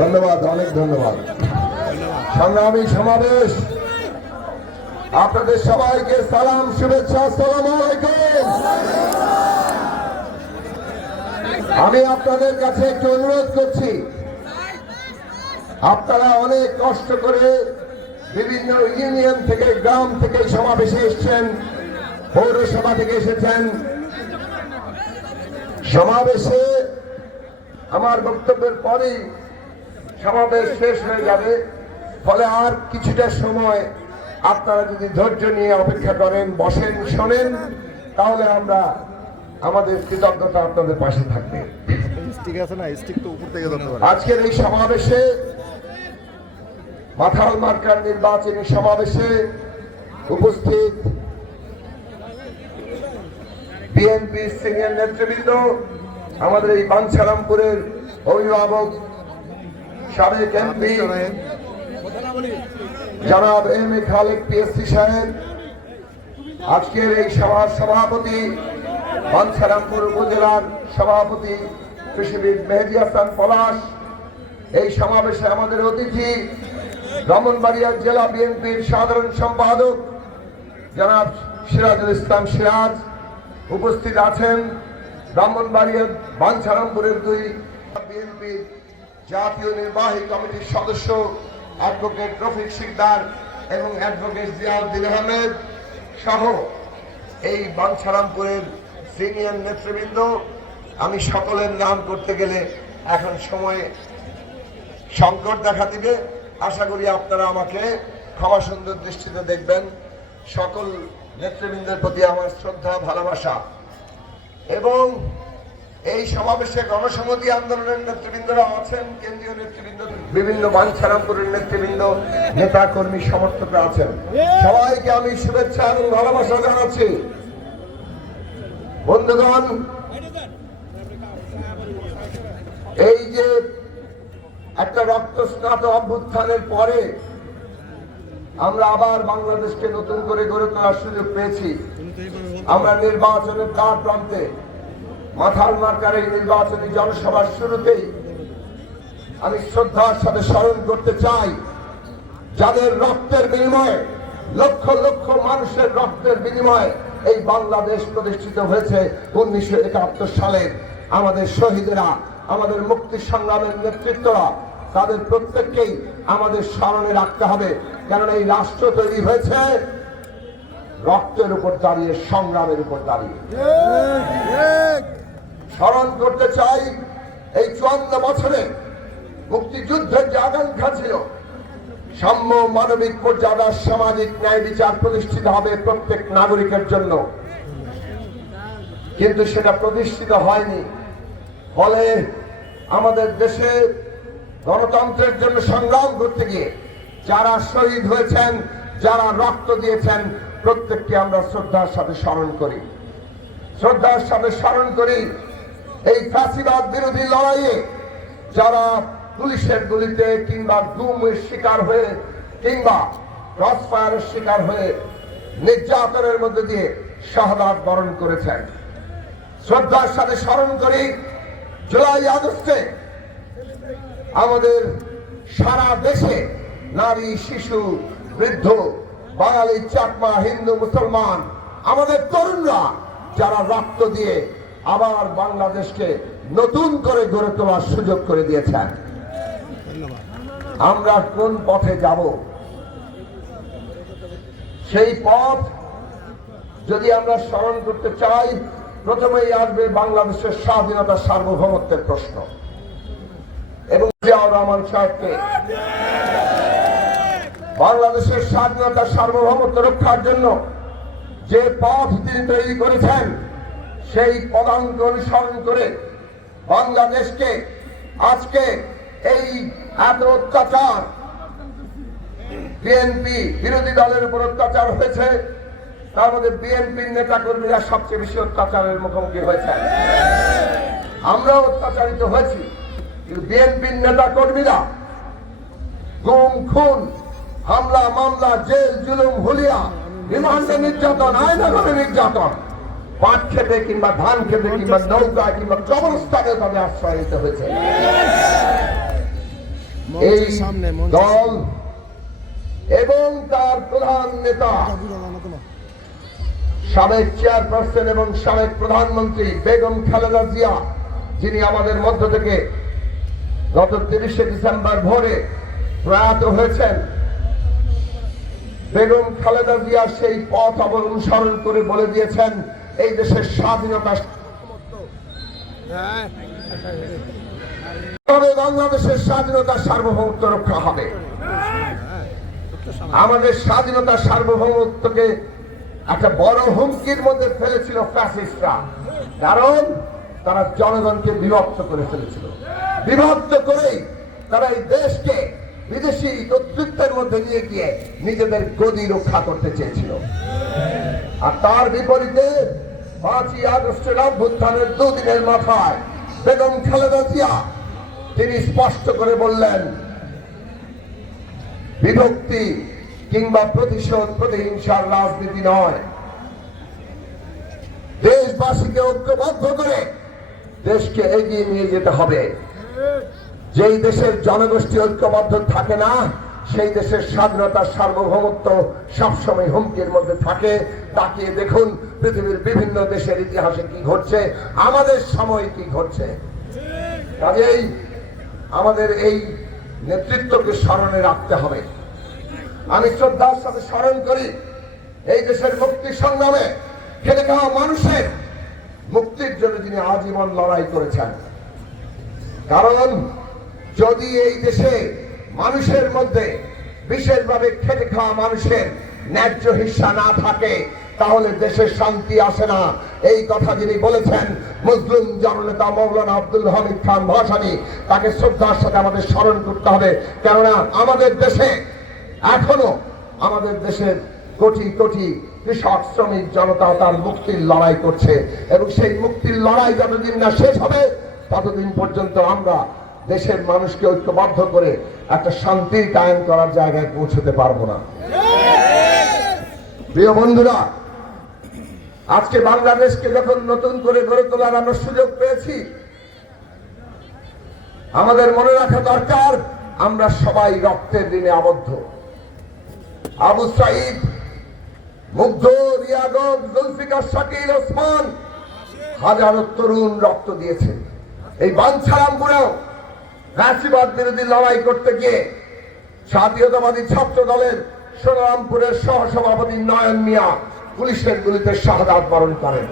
ধন্যবাদ, অনেক ধন্যবাদ। সংগ্রামী সমাবেশ, আপনাদের সবাইকে সালাম, শুভেচ্ছা। আসসালামু আলাইকুম। আমি আপনাদের কাছে একটু অনুরোধ করছি, আপনারা অনেক কষ্ট করে বিভিন্ন ইউনিয়ন থেকে, গ্রাম থেকে সমাবেশে এসেছেন, পৌরসভা থেকে এসেছেন। সমাবেশে আমার বক্তব্যের পরেই সমাবেশ শেষ হয়ে যাবে, ফলে আর কিছুটা সময় আপনারা যদি ধৈর্য নিয়ে অপেক্ষা করেন, বসেন, শোনেন, তাহলে আমরা আমাদের কৃতজ্ঞতা আপনাদের পাশে থাকবে। আজকের এই সমাবেশে, মাথাল মার্কার নির্বাচনী সমাবেশে উপস্থিত বিএনপি সিনিয়র নেতৃবৃন্দ, আমাদের এই বাঞ্ছারামপুরের অভিভাবক সাবেক এমপি জনাব এম এ খালেক পিএসসি সাহেব, আজকের এই সভার সভাপতি, বাঞ্ছারামপুর উপজেলার সভাপতি কৃষিবিদ মেহেদী হাসান পলাশ, এই সমাবেশে আমাদের অতিথি ব্রাহ্মণবাড়িয়া জেলা বিএনপির সাধারণ সম্পাদক জনাব সিরাজুল ইসলাম সিরাজ, উপস্থিত আছেন ব্রাহ্মণবাড়িয়া বাঞ্ছারামপুরের দুই বিএনপির জাতীয় নির্বাহী কমিটির সদস্য অ্যাডভোকেট রফিক শিকদার এবং অ্যাডভোকেট জিয়াউদ্দিন আহমেদ সহ এই বাঞ্ছারামপুরের সিনিয়র নেতৃবৃন্দ। আমি সকলের নাম করতে গেলে এখন সময় সংকট দেখা দিবে, আশা করি আপনারা আমাকে ক্ষমা সুন্দর দৃষ্টিতে দেখবেন। সকল নেতৃবৃন্দের প্রতি আমার শ্রদ্ধা, ভালোবাসা। এবং এই সমাবেশে গণসংহতি আন্দোলনের নেতৃবৃন্দরা আছেন, কেন্দ্রীয় নেতৃবৃন্দ, বিভিন্ন বাঞ্ছারামপুরের নেতৃবৃন্দ, নেতা কর্মী, সমর্থকরা আছেন। সবাইকে আমি শুভেচ্ছা এবং ভালোবাসা জানাচ্ছি। বন্ধুগণ, এই যে একটা রক্তস্নাত অভ্যুত্থানের পরে আমরা আবার বাংলাদেশকে নতুন করে গড়ে তোলার সুযোগ পেয়েছি। আমরা নির্বাচনের দ্বার প্রান্তে, মাথাল মার্কার এই নির্বাচনী জনসভার শুরুতেই আমি শ্রদ্ধার সাথে স্মরণ করতে চাই যাদের রক্তের বিনিময়ে, লক্ষ লক্ষ মানুষের রক্তের বিনিময়ে এই বাংলাদেশ প্রতিষ্ঠিত হয়েছে। 1971 সালের আমাদের শহীদেরা, আমাদের মুক্তি সংগ্রামের নেতৃত্বরা, তাদের প্রত্যেককেই আমাদের স্মরণে রাখতে হবে। কারণ এই রাষ্ট্র তৈরি হয়েছে রক্তের উপর দাঁড়িয়ে, সংগ্রামের উপর দাঁড়িয়ে। স্মরণ করতে চাই এই 54 বছরে মুক্তিযুদ্ধের যে আকাঙ্ক্ষা ছিল, সাম্য, মানবিক মর্যাদা, সামাজিক ন্যায় বিচার প্রতিষ্ঠিত হবে প্রত্যেক নাগরিকের জন্য, কিন্তু সেটা প্রতিষ্ঠিত হয়নি। ফলে আমাদের দেশে গণতন্ত্রের জন্য সংগ্রাম করতে গিয়ে যারা শহীদ হয়েছেন, যারা রক্ত দিয়েছেন, প্রত্যেককে আমরা শ্রদ্ধার সাথে স্মরণ করি। শ্রদ্ধার সাথে স্মরণ করি এই ফ্যাসিবাদ বিরোধী লড়াইয়ে যারা পুলিশের গুলিতে কিংবা গুমের শিকার হয়ে কিংবা ক্রসফায়ারের শিকার হয়ে নির্যাতনের মধ্যে দিয়ে শাহাদাত বরণ করেছেন। শ্রদ্ধার সাথে স্মরণ করি জুলাই আগস্টে আমাদের সারা দেশে নারী, শিশু, বৃদ্ধ, বাঙালি, চাকমা, হিন্দু, মুসলমান, আমাদের তরুণরা যারা রক্ত দিয়ে আবার বাংলাদেশকে নতুন করে গড়ে তোলার সুযোগ করে দিয়েছেন। আমরা কোন পথে যাব, সেই পথ যদি আমরা স্মরণ করতে চাই, প্রথমেই আসবে বাংলাদেশের স্বাধীনতা, সার্বভৌমত্বের প্রশ্ন। এবং জিয়াউর রহমান সাহেবকে বাংলাদেশের স্বাধীনতা, সার্বভৌমত্ব রক্ষার জন্য যে পথ তিনি তৈরি করেছেন, সেই পদাঙ্ক অনুসরণ করে বাংলাদেশকে আজকে এই এত অত্যাচার, বিএনপি বিরোধী দলের উপর অত্যাচার হয়েছে, তার মধ্যে বিএনপির নেতা কর্মীরা সবচেয়ে বেশি অত্যাচারের মুখোমুখি হয়েছে। আমরাও অত্যাচারিত হয়েছি, কিন্তু বিএনপির নেতা কর্মীরা গুম, খুন, হামলা, মামলা, জেল, জুলুম, হুলিয়া, রিমান্ডে নির্যাতন, আয়নাঘরে নির্যাতন, পাট খেতে কিংবা ধান খেতে কিংবা নৌকা কিংবা কবরস্থানে তাদের আশ্রয় নিতে হয়েছে। এই দল এবং তার প্রধান নেতা সাবেক চেয়ারপারসন এবং সাবেক প্রধানমন্ত্রী বেগম খালেদা জিয়া, যিনি আমাদের মধ্য থেকে গত 30শে ডিসেম্বর ভোরে প্রয়াত হয়েছেন, বেগম খালেদা জিয়া সেই পথ অনুসরণ করে বলে দিয়েছেন এই দেশের স্বাধীনতা বাংলাদেশের স্বাধীনতা সার্বভৌমত্ব রক্ষা হবে। আমাদের স্বাধীনতা সার্বভৌমত্বকে একটা বড় হুমকির মধ্যে ফেলেছিল ফ্যাসিস্টরা, কারণ তারা জনগণকে বিভক্ত করে ফেলেছিল। বিভক্ত করেই তারা এই দেশকে বিদেশি কর্তৃত্বের মধ্যে নিয়ে গিয়ে নিজেদের গদি রক্ষা করতে চেয়েছিল। আর তার বিপরীতে 5ই আগস্টের অভ্যুত্থানের 2 দিনের মাথায় বেগম খালেদা জিয়া তিনি স্পষ্ট করে বললেন, বিভক্তি কিংবা প্রতিশোধ প্রতিহিংসার রাজনীতি নয়, দেশবাসীকে ঐক্যবদ্ধ করে দেশকে এগিয়ে নিয়ে যেতে হবে। যেই দেশের জনগোষ্ঠী ঐক্যবদ্ধ থাকে না, সেই দেশের স্বাধীনতার সার্বভৌমত্ব সবসময় হুমকির মধ্যে থাকে। তাকিয়ে দেখুন পৃথিবীর বিভিন্ন দেশের ইতিহাসে কি ঘটছে, আমাদের সময় কি ঘটছে। কাজেই আমাদের এই নেতৃত্বকে স্মরণে রাখতে হবে। আমি শ্রদ্ধার সাথে স্মরণ করি এই দেশের মুক্তি সংগ্রামে খেটে খাওয়া মানুষের মুক্তির জন্য যিনি আজীবন লড়াই করেছেন। কারণ যদি এই দেশে মানুষের মধ্যে বিশেষভাবে খেটে খাওয়া মানুষের ন্যায্য হিস্সা না থাকে, তাহলে দেশে শান্তি আসে না। এই কথা যিনি বলেছেন মুসলিম জননেতা মৌলানা আব্দুল হামিদ খান ভাসানী, তাকে শ্রদ্ধার সাথে আমাদের স্মরণ করতে হবে। কেননা আমাদের দেশে এখনো আমাদের দেশের কোটি কোটি কৃষক শ্রমিক জনতা তার মুক্তির লড়াই করছে, এবং সেই মুক্তির লড়াই যতদিন না শেষ হবে ততদিন পর্যন্ত আমরা দেশের মানুষকে ঐক্যবদ্ধ করে একটা শান্তির কায়েম করার জায়গায় পৌঁছতে পারবো না। প্রিয় বন্ধুরা, আজকে বাংলাদেশকে যখন নতুন করে গড়ে তোলার আমরা সুযোগ পেয়েছি, আমাদের মনে রাখা দরকার আমরা সবাই রক্তের ঋণে আবদ্ধ। আবু সাইদ, মুগ্ধ, রিয়াগব, জুলফিকার, শাকিল, ওসমান, হাজারো তরুণ রক্ত দিয়েছে। এই বাঞ্ছারামপুরেও ফ্যাসিবাদ বিরোধী লড়াই করতে গিয়ে জাতীয়তাবাদী ছাত্র দলের সোনারামপুরের সহসভাপতি নয়ন মিয়া পুলিশের গুলিতে শাহাদাত বরণ করেন।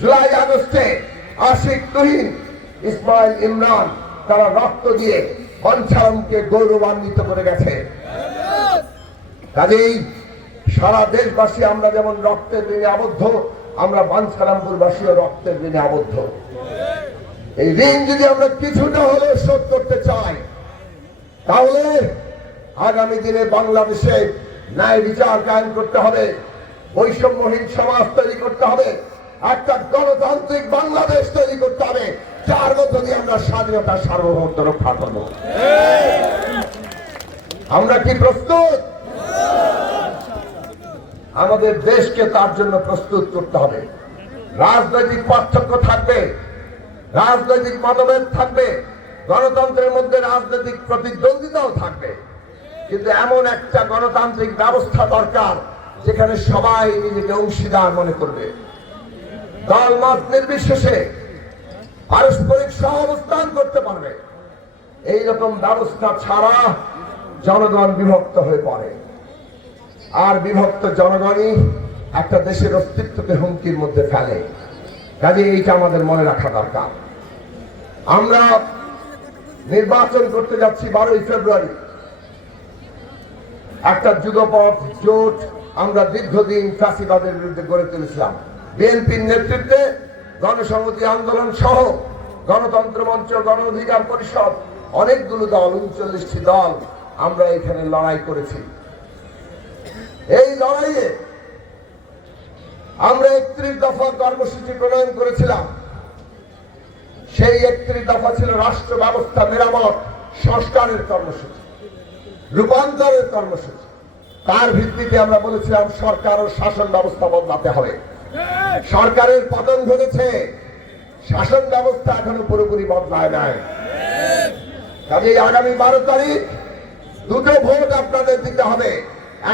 জুলাই আগস্টে আশিক তুহিন, ইসমাইল ইমরান তারা রক্ত দিয়ে বাঞ্ছারামকে গৌরবান্বিত করে গেছে। কাজেই সারা দেশবাসী আমরা যেমন রক্তের ঋণে আবদ্ধ, আমরা বাঞ্ছারামপুরবাসীও রক্তের ঋণে আবদ্ধ। এই ঋণ যদি আমরা কিছুটা হলেও শোধ করতে চাই, তাহলে আগামী দিনে বাংলাদেশে ন্যায় বিচার কায়েম করতে হবে, বৈষম্যহীন সমাজ তৈরি করতে হবে, একটা গণতান্ত্রিক বাংলাদেশ তৈরি করতে হবে, যার মধ্য দিয়ে আমরা স্বাধীনতার সার্বভৌমত্ব রক্ষা করব। আমরা কি প্রস্তুত? আমাদের দেশকে তার জন্য প্রস্তুত করতে হবে। রাজনৈতিক পার্থক্য থাকবে, রাজনৈতিক মতভেদ থাকবে, গণতন্ত্রের মধ্যে রাজনৈতিক প্রতিদ্বন্দ্বিতাও থাকবে, কিন্তু এমন একটা গণতান্ত্রিক ব্যবস্থা দরকার যেখানে সবাই নিজেকে অংশীদার মনে করবে, দলমত নির্বিশেষে পারস্পরিক সহাবস্থান করতে পারবে। এইরকম ব্যবস্থা ছাড়া জনগণ বিভক্ত হয়ে পড়ে, আর বিভক্ত জনগণই একটা দেশের অস্তিত্বকে হুমকির মধ্যে ফেলে। কাজে এইটা আমাদের মনে রাখা দরকার। আমরা নির্বাচন করতে যাচ্ছি 12ই ফেব্রুয়ারি। একটা যুগপথ জোট আমরা দীর্ঘদিন ফ্যাসিবাদের বিরুদ্ধে গড়ে তুলেছিলাম। বিএনপির নেতৃত্বে গণসংহতি আন্দোলন সহ গণতন্ত্র মঞ্চ, গণ অধিকার পরিষদ, অনেকগুলো দল, 39টি দল আমরা এখানে লড়াই করেছি। এই লড়াইয়ে আমরা 31 দফা কর্মসূচি প্রণয়ন করেছিলাম। সেই 31 দফা ছিল রাষ্ট্র ব্যবস্থা মেরামত সংস্কারের কর্মসূচি, রূপান্তরের কর্মসূচি। তার ভিত্তিতে আমরা বলেছিলাম সরকার ও শাসন ব্যবস্থা বদলাতে হবে। সরকারের পতন ঘটেছে, শাসন ব্যবস্থা এখনো পুরোপুরি বদলায় নাই। কাজেই আগামী 12 তারিখ দুটো ভোট আপনাদের দিতে হবে,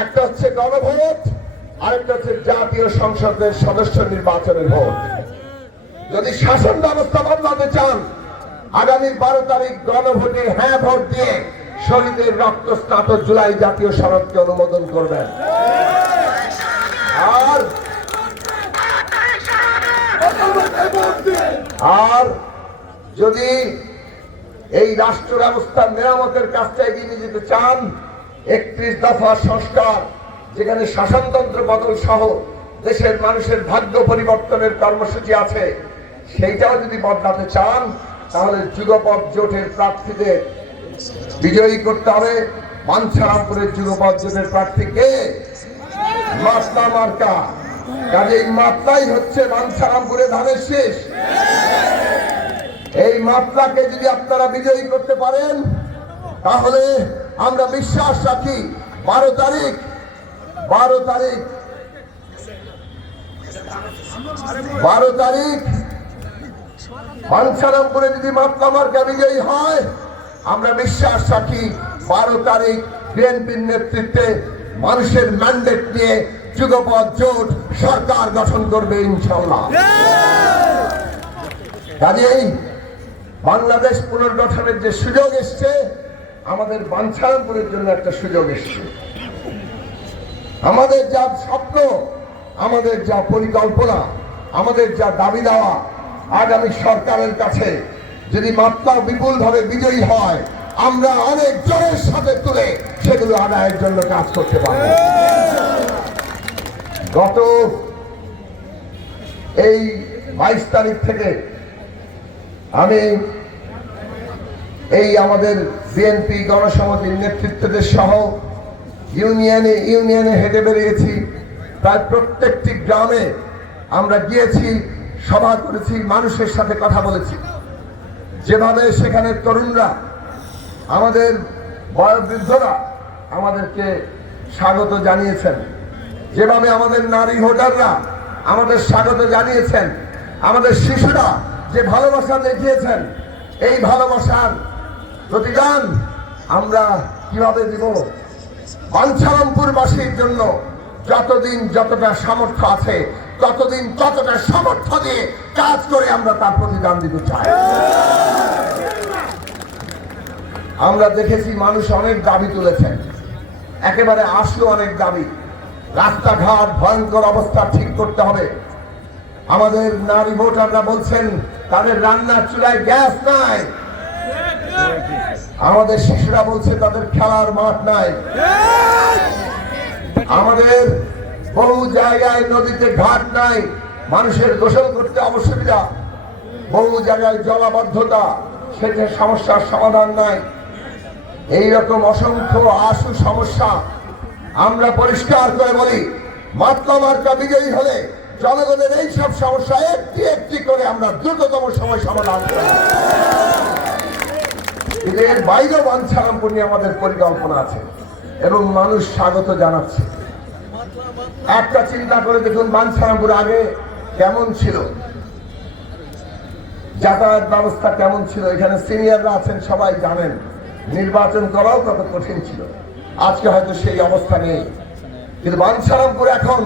একটা হচ্ছে গণভোট, আরেকটা হচ্ছে জাতীয় সংসদের সদস্য নির্বাচনের ভোট। যদি শাসন ব্যবস্থা বদলাতে চান, আগামী 12 তারিখ গণভোটে হ্যাঁ ভোট দিয়ে শহীদের রক্তস্নাত জুলাই জাতীয় সনদকে অনুমোদন করবেন। আর যদি এই রাষ্ট্র ব্যবস্থার মেরামতের কাজটা এগিয়ে নিয়ে যেতে চান, 31 দফা সংস্কার, যেখানে শাসনতন্ত্র বদল সহ দেশের মানুষের ভাগ্য পরিবর্তনের কর্মসূচি আছে, সেইটাও যদি বদলাতে চান, তাহলে যুগপথ জোটের প্রার্থীদের বিজয়ী করতে হবে। বাঞ্ছারামপুরের যুগপথ জোটের প্রার্থী কে? মাতলা মার্কা। কাজেই মাতলাই হচ্ছে বাঞ্ছারামপুরে ধানের শীষ। এই মাতলাকে যদি আপনারা বিজয়ী করতে পারেন, তাহলে আমরা বিশ্বাস রাখি 12 তারিখ বাঞ্ছারামপুরে যদি মাতলা মার্কা বিজয়ী হয়, আমরা বিশ্বাস রাখি 12 তারিখ বিএনপির নেতৃত্বে মানুষের ম্যান্ডেট নিয়ে যুগপথ জোট সরকার গঠন করবে ইনশাআল্লাহ। কাজেই বাংলাদেশ পুনর্গঠনের যে সুযোগ এসছে, আমাদের বাঞ্ছারামপুরের জন্য একটা সুযোগ এসছে। আমাদের যা স্বপ্ন, আমাদের যা পরিকল্পনা, আমাদের যা দাবি দেওয়া, আগামী সরকারের কাছে যদি মাত্রা বিপুল ভাবে বিজয়ী হয়, আমরা অনেক জোরের সাথে তুলে সেগুলো আদায়ের জন্য কাজ করতে পারব। গত এই 22 তারিখ থেকে আমি এই আমাদের বিএনপি গণসমিতির নেতৃত্বদের সহ ইউনিয়নে হেঁটে বেরিয়েছি। প্রায় প্রত্যেকটি গ্রামে আমরা গিয়েছি, সভা করেছি, মানুষের সাথে কথা বলেছি। যেভাবে সেখানে তরুণরা, আমাদের বয়োবৃদ্ধরা আমাদেরকে স্বাগত জানিয়েছেন, যেভাবে আমাদের নারী ভোটাররা আমাদের স্বাগত জানিয়েছেন, আমাদের শিশুরা যে ভালোবাসা দেখিয়েছেন, এই ভালোবাসার প্রতিদান আমরা কিভাবে দিব? বাঞ্ছারামপুরবাসীর জন্য যতদিন যতটা সামর্থ্য আছে, ততদিন ততটা সামর্থ্য দিয়ে কাজ করে আমরা তার প্রতিদান দিতে চাই। আমরা দেখেছি মানুষ অনেক দাবি তুলেছেন, একেবারে আসলো অনেক দাবি। রাস্তাঘাট ভয়ঙ্কর অবস্থা ঠিক করতে হবে। আমাদের নারী ভোটাররা বলছেন তাদের রান্নার চুলায় গ্যাস নাই। আমাদের শিশুরা বলছে তাদের খেলার মাঠ নাই। আমাদের বহু জায়গায় নদীতে ঘাট নাই, মানুষের গোসল করতে অসুবিধা। বহু জায়গায় জলাবদ্ধতা, সেটা সমস্যার সমাধান নাই। এইরকম অসংখ্য আশু সমস্যা আমরা পরিষ্কার করে বলি, মাতলা মার্কা বিজয়ী হলে জনগণের এই সব সমস্যা একটি একটি করে আমরা দ্রুততম সময় সমাধান করি। এর বাইরেও বাঞ্ছারামপুর নিয়ে আমাদের পরিকল্পনা আছে এবং মানুষ স্বাগত জানাচ্ছে। একটা চিন্তা করে দেখুন, বাঞ্ছারামপুর আগে কেমন ছিল, যাতায়াত ব্যবস্থা কেমন ছিল। এখানে সিনিয়ররা আছেন, সবাই জানেন নির্বাচন করাও কত কঠিন ছিল। আজকে হয়তো সেই অবস্থা নেই, কিন্তু বাঞ্ছারামপুর এখন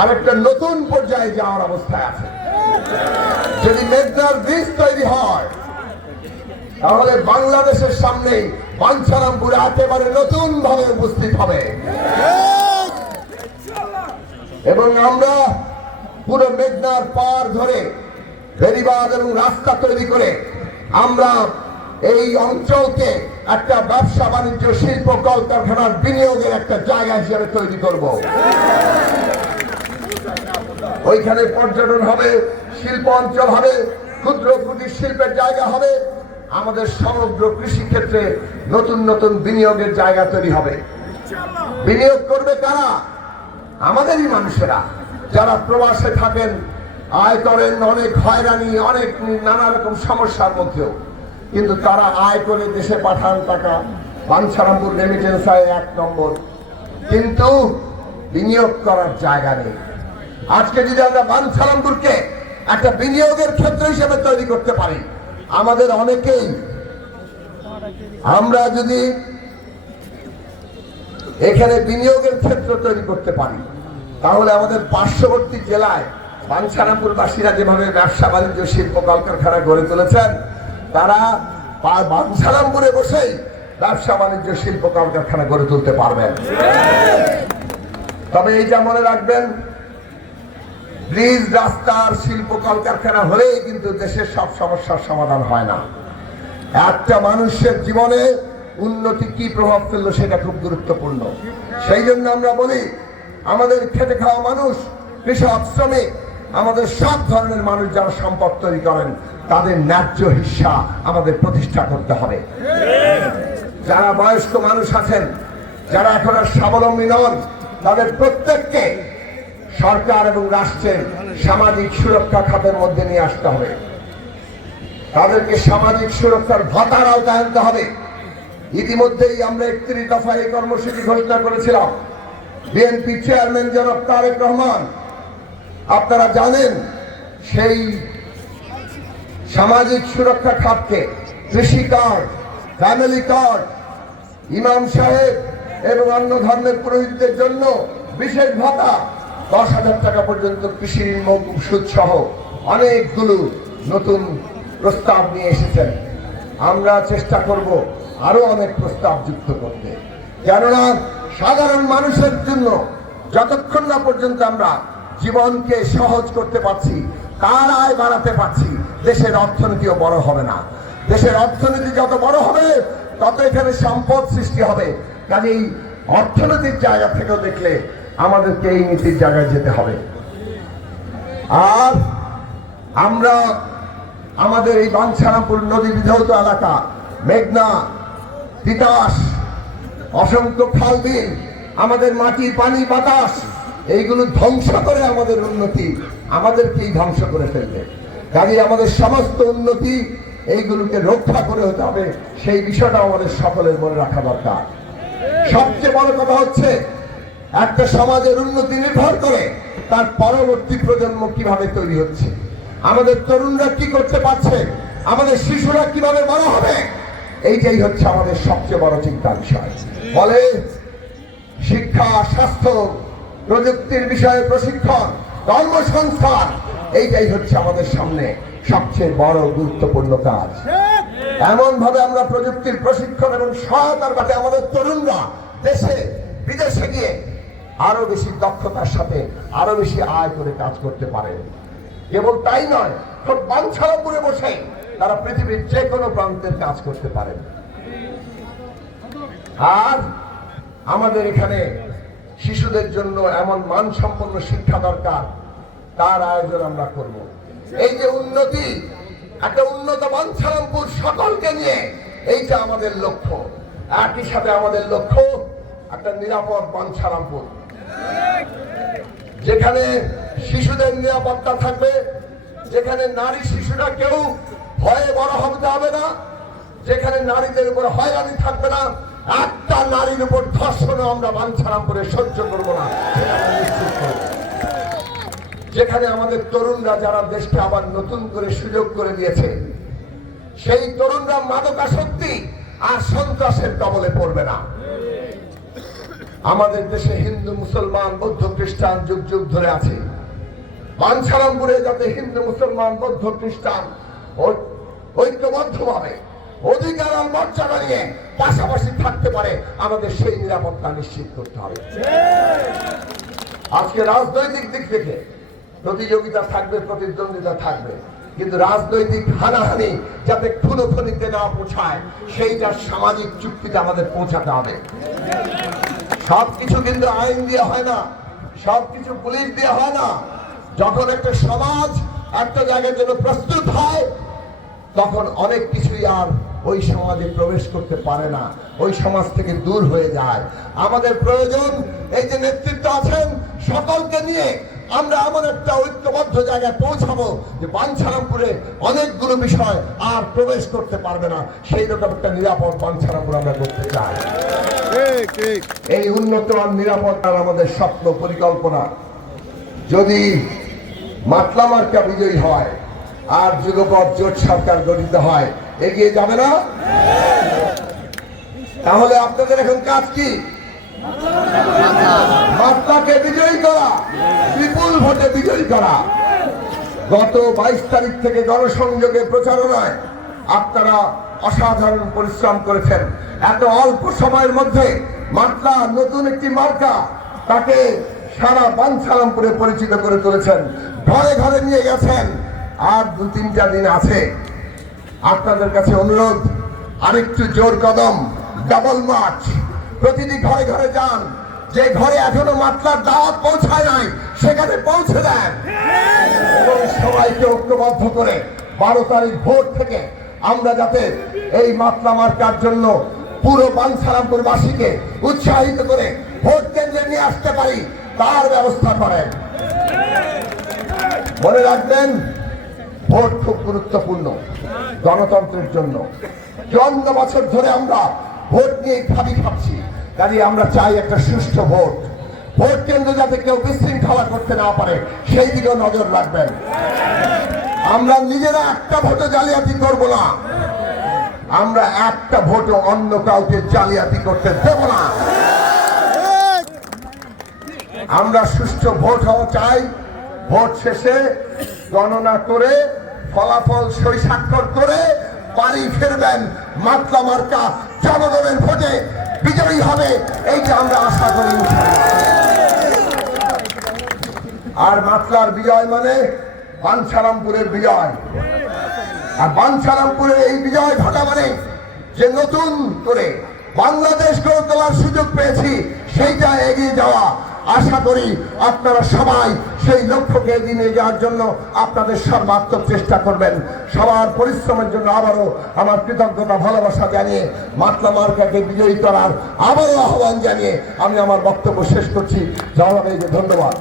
আরেকটা নতুন পর্যায়ে যাওয়ার অবস্থায় আছে। যদি মেঘনার ব্রিজ তৈরি হয়, তাহলে বাংলাদেশের সামনে বাঞ্ছারামপুর একেবারে নতুন ভাবে উপস্থিত হবে এবং আমরা পুরো মেঘনার পার ধরে বেড়িবাঁধ এবং রাস্তা তৈরি করে আমরা এই অঞ্চলকে একটা ব্যবসা বাণিজ্য, শিল্প, কলকারখানার বিনিয়োগের একটা জায়গা হিসেবে তৈরি করব। ওইখানে পর্যটন হবে, শিল্প অঞ্চল হবে, ক্ষুদ্র কুটির শিল্পের জায়গা হবে, আমাদের সমগ্র কৃষি ক্ষেত্রে নতুন নতুন বিনিয়োগের জায়গা তৈরি হবে। বিনিয়োগ করবে কারা? আমাদেরই মানুষেরা, যারা প্রবাসে থাকেন, আয় করেন, অনেক হয়রানি, অনেক নানা রকম সমস্যার মধ্যেও, কিন্তু তারা আয় করে দেশে পাঠান টাকা। বাঞ্ছারামপুর রেমিটেন্স আয় 1 নম্বর, কিন্তু বিনিয়োগ করার জায়গা নেই। আজকে যদি আমরা বাঞ্ছারামপুরকে একটা বিনিয়োগের ক্ষেত্র হিসেবে তৈরি করতে পারি, আমাদের অনেকেই আমরা যদি এখানে বিনিয়োগের ক্ষেত্র তৈরি করতে পারি, তাহলে আমাদের পার্শ্ববর্তী জেলায় বাঞ্ছারামপুরবাসীরা যেভাবে ব্যবসা বাণিজ্য শিল্প কলকারখানা গড়ে তুলেছেন, তারা বাঞ্ছারামপুরে বসেই ব্যবসা বাণিজ্য শিল্প কলকারখানা গড়ে তুলতে পারবেন। তবে এইটা মনে রাখবেন, ব্রিজ, রাস্তার, শিল্প কলকারখানা হলেই কিন্তু দেশের সব সমস্যার সমাধান হয় না। একটা মানুষের জীবনে উন্নতি কি প্রভাব ফেললো সেটা খুব গুরুত্বপূর্ণ। সেই জন্য আমরা বলি, আমাদের খেটে খাওয়া মানুষ, কৃষক, শ্রমিক, আমাদের সব ধরনের মানুষ যারা সম্পদ তৈরি করেন, তাদের ন্যায্য হিস্সা আমাদের প্রতিষ্ঠা করতে হবে। যারা বয়স্ক মানুষ আছেন, যারা এখন আর স্বাবলম্বী নন, তাদের প্রত্যেককে সরকার এবং রাষ্ট্রের সামাজিক সুরক্ষা খাতের মধ্যে নিয়ে আসতে হবে। তাদেরকে সামাজিক সুরক্ষার ভাতার আওতায় আনতে হবে। ইতিমধ্যেই আমরা 31 দফা এই কর্মসূচি ঘোষণা করেছিলাম। বিএনপি চেয়ারম্যান জনাব তারেক রহমান, আপনারা জানেন, সেই সামাজিক সুরক্ষা খাতকে কৃষি কার্ড, ফ্যামিলি কার্ড, ইমাম সাহেব এবং অন্য ধর্মের পুরোহিতদের জন্য বিশেষ ভাতা, 10,000 টাকা পর্যন্ত কৃষি মৌকুব সুদ সহ অনেকগুলো নতুন প্রস্তাব নিয়ে এসেছেন। আমরা চেষ্টা করব আরো অনেক প্রস্তাব যুক্ত করতে, কেননা সাধারণ মানুষের জন্য যতক্ষণ না পর্যন্ত আমরা জীবনকে সহজ করতে পারছি, তার আয় বাড়াতে পারছি, দেশের অর্থনীতিও বড় হবে না। দেশের অর্থনীতি যত বড় হবে, তত এখানে সম্পদ সৃষ্টি হবে। কাজেই অর্থনীতির জায়গা থেকেও দেখলে আমাদেরকে এই নীতির জায়গায় যেতে হবে। আর আমরা আমাদের এই বাঞ্ছারামপুর নদী বিধৌত এলাকা, মেঘনা, তিতাস, অসংখ্য খাল বিল, আমাদের মাটি, পানি, বাতাস, এইগুলো ধ্বংস করে আমাদের উন্নতি আমাদেরকেই ধ্বংস করে ফেলবে। কাজেই আমাদের সমস্ত উন্নতি এইগুলোকে রক্ষা করে হতে হবে। সেই বিষয়টা আমাদের সকলের মনে রাখা দরকার। সবচেয়ে বড় কথা হচ্ছে, একটা সমাজের উন্নতি নির্ভর করে তার পরবর্তী প্রজন্ম কিভাবে তৈরি হচ্ছে, আমাদের তরুণরা কি করতে পারছে, আমাদের শিশুরা কিভাবে বড় হবে। এইটাই হচ্ছে আমাদের সবচেয়ে বড় চিন্তার বিষয়। ফলে শিক্ষা, স্বাস্থ্য, প্রযুক্তির বিষয়ে প্রশিক্ষণ, কর্মসংস্থান, এইটাই হচ্ছে আমাদের সামনে সবচেয়ে বড় গুরুত্বপূর্ণ কাজ। এমন ভাবে আমরা প্রযুক্তির প্রশিক্ষণ এবং সহায়তার কাছে আমাদের তরুণরা দেশে বিদেশে গিয়ে আরো বেশি দক্ষতার সাথে আরো বেশি আয় করে কাজ করতে পারে। কেবল তাই নয়, বাঞ্ছারামপুরে বসে তারা পৃথিবীর যে কোনো প্রান্তের কাজ করতে পারেন। আর আমাদের এখানে শিশুদের জন্য এমন মানসম্পন্ন শিক্ষা দরকার, তার আয়োজন আমরা করব। এই যে উন্নতি, একটা উন্নত বাঞ্ছারামপুর সকলকে নিয়ে, এইটা আমাদের লক্ষ্য। একই সাথে আমাদের লক্ষ্য একটা নিরাপদ বাঞ্ছারামপুর, যেখানে শিশুদের নিরাপত্তা থাকবে, যেখানে নারী শিশুরা কেউ ভয়ে বড় হতে হবে না, যেখানে নারীদের উপর হয়রানি থাকবে না, একটা নারীর উপর ধর্ষণও আমরা বাঞ্ছারামপুরে সহ্য করব না। যেখানে আমাদের তরুণরা যারা দেশকে আবার নতুন করে সুযোগ করে দিয়েছে, সেই তরুণরা মাদকাসক্তি আর সন্ত্রাসের কবলে পড়বে না। আমাদের দেশে হিন্দু, মুসলমান, বৌদ্ধ, খ্রিস্টান যুগ যুগ ধরে আছে। বাঞ্ছারামপুরে যাতে হিন্দু, মুসলমান, বৌদ্ধ, খ্রিস্টান ঐক্যবদ্ধভাবে অধিকার আর মর্যাদা নিয়ে পাশাপাশি থাকতে পারে, আমাদের সেই নিরাপত্তা নিশ্চিত করতে হবে। আজকে রাজনৈতিক দিক থেকে প্রতিযোগিতা থাকবে, প্রতিদ্বন্দ্বিতা থাকবে, কিন্তু রাজনৈতিক হানাহানি যাতে খুনোখুনিতে না পৌঁছায়, সেইটা সামাজিক চুক্তিতে আমাদের পৌঁছাতে হবে। সবকিছু কিন্তু আইন দিয়ে হয় না, সবকিছু পুলিশ দিয়ে হয় না। যখন একটা সমাজ একটা জায়গার জন্য প্রস্তুত হয়, তখন অনেক কিছুই আর ওই সমাজে প্রবেশ করতে পারে না, ওই সমাজ থেকে দূর হয়ে যায়। আমাদের প্রয়োজন, এই যে নেতৃত্ব আছেন, সকলকে নিয়ে আমরা এমন একটা ঐক্যবদ্ধ জায়গায় পৌঁছাবো যে বাঞ্ছারামপুরে অনেকগুলো বিষয় আর প্রবেশ করতে পারবে না। সেই রকম একটা নিরাপদ বাঞ্ছারামপুর আমরা করতে চাই। এই উন্নত আর নিরাপত্তার আমাদের স্বপ্ন, পরিকল্পনা। যদি মাতলা মার্কা বিজয়ী হয় আর যুগপৎ জোট সরকার গঠিত হয়, এগিয়ে যাবে না? তাহলে আপনাদের এখন কাজ কি? মাত্রাকে বিজয়ী করা, বিপুল ভোটে বিজয়ী করা। গত 22 তারিখ থেকে গণসংযোগের প্রচারণায় আপনারা অসাধারণ পরিশ্রম করেছেন। এত অল্প সময়ের মধ্যে মাত্রা নতুন একটি মার্কা, তাকে সারা বাঞ্ছারামপুরে পরিচিত করে তুলেছেন, ঘরে ঘরে নিয়ে গেছেন। আর 2-3টা দিন আছে। আপনাদের কাছে অনুরোধ, আরেকটু জোর কদম, ডাবল মার্চ, প্রতিটি ঘরে ঘরে যান। যে ঘরে এখনো মাত্রার দাওয়াত পৌঁছায় নাই সেখানে পৌঁছে দেন এবং সবাইকে ঐক্যবদ্ধ করে 12 তারিখ ভোট থেকে আমরা যাতে এই মাত্রা মার্কার জন্য পুরো বাঞ্ছারামপুরবাসীকে উৎসাহিত করে ভোট কেন্দ্রে নিয়ে আসতে পারি তার ব্যবস্থা করেন। মনে রাখবেন, ভোট খুব গুরুত্বপূর্ণ গণতন্ত্রের জন্য। 54 বছর ধরে আমরা ভোট নিয়ে ভাবছি, কাজে আমরা চাই একটা সুষ্ঠু ভোট। ভোট কেন্দ্রে যাতে কেউ বিশৃঙ্খলা করতে না পারে সেই দিকেও নজর রাখবেন। আমরা নিজেরা একটা ভোটে জালিয়াতি করব না, আমরা একটা ভোটও অন্য কাউকে জালিয়াতি করতে দেব না। আমরা সুষ্ঠু ভোট হওয়া চাই। ভোট শেষে গণনা করে ফলাফল সই স্বাক্ষর করে বাড়ি ফিরবেন। মাতলা মার্কা জনগণের ভোটে বিজয়ী হবে, এইটা আমরা আশা করি। আর মাতলার বিজয় মানে বাঞ্ছারামপুরের বিজয়। আর বাঞ্ছারামপুরের এই বিজয় ঘটা মানে যে নতুন করে বাংলাদেশ গড়ে তোলার সুযোগ পেয়েছি, সেইটা এগিয়ে যাওয়া। আশা করি আপনারা সবাই সেই লক্ষ্যকে এগিয়ে নিয়ে যাওয়ার জন্য আপনাদের সর্বাত্মক চেষ্টা করবেন। সবার পরিশ্রমের জন্য আবারও আমার কৃতজ্ঞতা ভালোবাসা জানিয়ে মাতলা মার্কাকে বিজয়ী করার আবারও আহ্বান জানিয়ে আমি আমার বক্তব্য শেষ করছি। ধন্যবাদ।